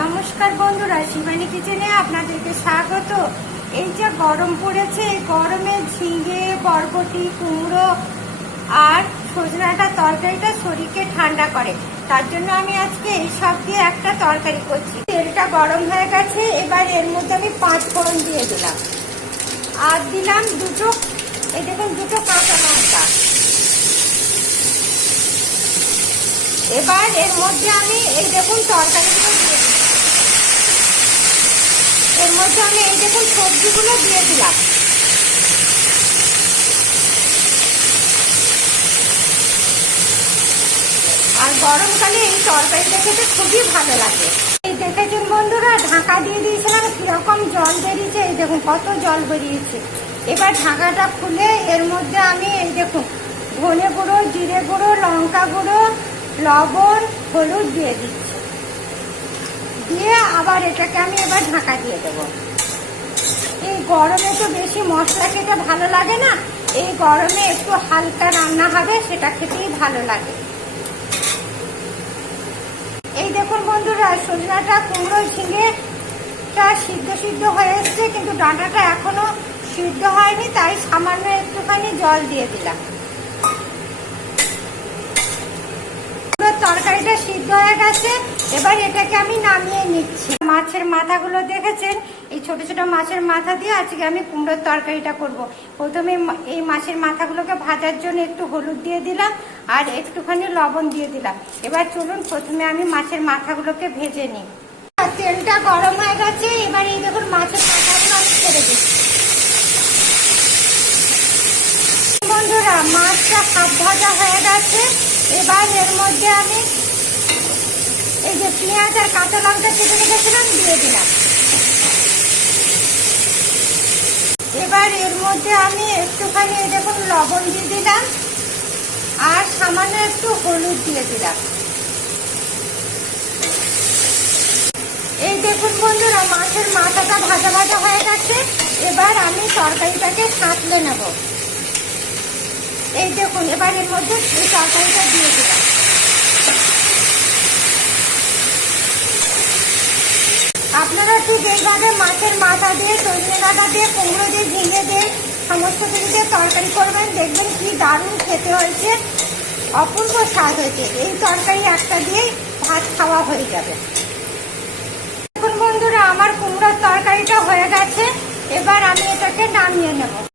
নমস্কার বন্ধুরা, শিবানী কিচেনে আপনাদেরকে স্বাগত। এই যে গরম পড়েছে, এই গরমে ঝিঙে, বরবটি, কুমড়ো আর সজনাটা তরকারিটা শরীরকে ঠান্ডা করে। তার জন্য আমি আজকে এই সব দিয়ে একটা তরকারি করছি। তেলটা গরম হয়ে গেছে, এবার এর মধ্যে আমি 5 ফোড়ন দিয়ে দিলাম আর দিলাম দুটো, এই দেখুন দুটো কাঁচা লঙ্কা। এবার এর মধ্যে আমি এই দেখুন তরকারিগুলো দিয়ে দিলাম, এর মধ্যে আমি এই দেখুন সবজিগুলো দিয়ে দিলাম। আর গরমকালে এই তরকারিটা খেতে খুবই ভালো লাগে। এই দেখেছেন বন্ধুরা, ঢাকা দিয়ে দিয়েছিলাম, কিরকম জল বেরিয়েছে, এই দেখুন কত জল বেরিয়েছে। এবার ঢাকাটা খুলে এর মধ্যে আমি এই দেখুন ধনে গুঁড়ো, জিরে গুঁড়ো, লঙ্কা গুঁড়ো, লবণ, হলুদ দিয়ে দিচ্ছি। দিয়ে আবার এটাকে আমি এবার ঢাকা দিয়ে দেবো। এই গরমে তো বেশি মশলা খেতে ভালো লাগে না, এই গরমে একটু হালকা রান্না হবে, সেটা খেতেই ভালো লাগে। এই দেখুন বন্ধুরা, সজনাটা, কুমড়ো, ঝিঙেটা সিদ্ধ হয়ে এসছে, কিন্তু ডাঁটাটা এখনো সিদ্ধ হয়নি, তাই সামান্য একটুখানি জল দিয়ে দিলাম। তরকারিটা সিদ্ধ হয়ে গেছে, এবার এটাকে আমি নামিয়ে নিচ্ছি। মাছের মাথাগুলো দেখেছেন, এই ছোট ছোট মাছের মাথা দিয়ে আজকে আমি কুমড়োর তরকারিটা করব। প্রথমে এই মাছের মাথাগুলোকে ভাজার জন্য একটু হলুদ দিয়ে দিলাম আর একটুখানি লবণ দিয়ে দিলাম। এবার চলুন প্রথমে আমি মাছের মাথাগুলোকে ভেজে নিই। তেলটা গরম হয়ে গেছে, এবার এই দেখুন মাছের মাথাগুলো আমি ছেড়ে দিচ্ছি। বন্ধুরা, মাছটা হাফ ভাজা হয়ে গেছে, এবার এর মধ্যে আমি এই যে পেঁয়াজ আর কাঁচা লঙ্কা কেটে রেখেছিলাম দিয়ে দিলাম। এবার এর মধ্যে আমি একটুখানি এই দেখুন লবণ দিয়ে দিলাম আর সামান্য একটু হলুদ দিয়ে দিলাম। এই দেখুন বন্ধুরা, মাছের মাথাটা ভাজা ভাজা হয়ে গেছে, এবার আমি তরকারিটাকে সাঁতলে নেব। এই দেখুন, এবার এর মধ্যে এই তরকারিটা দিয়ে দিলাম। আপনারা ঠিক এইভাবে মাছের মাথা দিয়ে, সজনে ডাঁটা দিয়ে, কুমড়ো দিয়ে, ঝিঙে দিয়ে, সমস্ত কিছু দিয়ে তরকারি করবেন, দেখবেন কি দারুণ খেতে হয়েছে, অপূর্ব স্বাদ হয়েছে। এই তরকারি একটা দিয়েই ভাত খাওয়া হয়ে যাবে। দেখুন বন্ধুরা, আমার কুমড়োর তরকারিটা হয়ে গেছে, এবার আমি এটাকে নামিয়ে নেব।